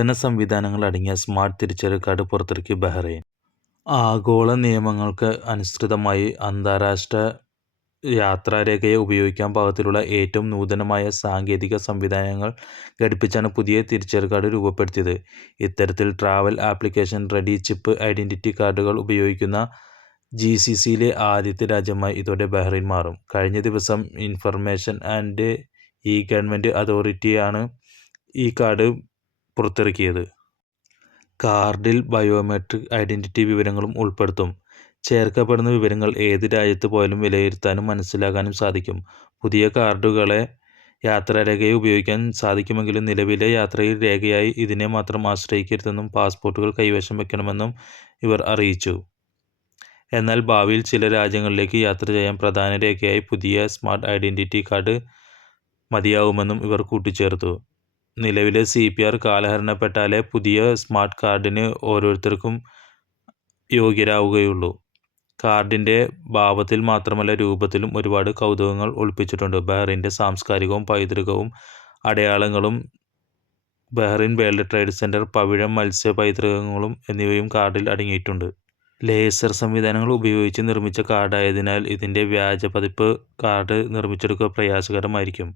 നൂതന സംവിധാനങ്ങൾ അടങ്ങിയ സ്മാർട്ട് തിരിച്ചറിയൽ കാർഡ് പുറത്തിറക്കി ബഹ്റൈൻ. ആഗോള നിയമങ്ങൾക്ക് അനുസൃതമായി അന്താരാഷ്ട്ര യാത്രാരേഖയെ ഉപയോഗിക്കാൻ പാകത്തിലുള്ള ഏറ്റവും നൂതനമായ സാങ്കേതിക സംവിധാനങ്ങൾ ഘടിപ്പിച്ചാണ് പുതിയ തിരിച്ചറിയൽ കാർഡ് രൂപപ്പെടുത്തിയത്. ഇത്തരത്തിൽ travel application ready chip identity കാർഡുകൾ ഉപയോഗിക്കുന്ന GCCയിലെ ആദ്യത്തെ രാജ്യമായി ഇതോടെ ബഹ്റൈൻ മാറും. കഴിഞ്ഞ ദിവസം ഇൻഫർമേഷൻ ആൻഡ് ഗവൺമെന്റ് അതോറിറ്റിയാണ് ഈ കാർഡ് പുറത്തിറക്കിയത്. കാർഡിൽ ബയോമെട്രിക് ഐഡന്റിറ്റി വിവരങ്ങളും ഉൾപ്പെടുത്തും. ചേർക്കപ്പെടുന്ന വിവരങ്ങൾ ഏത് രാജ്യത്ത് പോയാലും വിലയിരുത്താനും മനസ്സിലാക്കാനും സാധിക്കും. പുതിയ കാർഡുകളെ യാത്രാരേഖയെ ഉപയോഗിക്കാൻ സാധിക്കുമെങ്കിലും നിലവിലെ യാത്രയിൽ രേഖയായി ഇതിനെ മാത്രം ആശ്രയിക്കരുതെന്നും പാസ്പോർട്ടുകൾ കൈവശം വയ്ക്കണമെന്നും ഇവർ അറിയിച്ചു. എന്നാൽ ഭാവിയിൽ ചില രാജ്യങ്ങളിലേക്ക് യാത്ര ചെയ്യാൻ പ്രധാന രേഖയായി പുതിയ സ്മാർട്ട് ഐഡന്റിറ്റി കാർഡ് മതിയാവുമെന്നും ഇവർ കൂട്ടിച്ചേർത്തു. നിലവിലെ CPR കാലഹരണപ്പെട്ടാലേ പുതിയ സ്മാർട്ട് കാർഡിന് ഓരോരുത്തർക്കും യോഗ്യരാവുകയുള്ളൂ. കാർഡിൻ്റെ ഭാവത്തിൽ മാത്രമല്ല രൂപത്തിലും ഒരുപാട് കൗതുകങ്ങൾ ഒളിപ്പിച്ചിട്ടുണ്ട്. ബഹ്റൈൻ്റെ സാംസ്കാരികവും പൈതൃകവും അടയാളങ്ങളും ബഹ്റൈൻ വേൾഡ് ട്രേഡ് സെൻറ്റർ പവിഴം മത്സ്യ പൈതൃകങ്ങളും എന്നിവയും കാർഡിൽ അടങ്ങിയിട്ടുണ്ട്. ലേസർ സംവിധാനങ്ങൾ ഉപയോഗിച്ച് നിർമ്മിച്ച കാർഡായതിനാൽ ഇതിൻ്റെ വ്യാജ പതിപ്പ് കാർഡ് നിർമ്മിച്ചെടുക്കുക പ്രയാസകരമായിരിക്കും.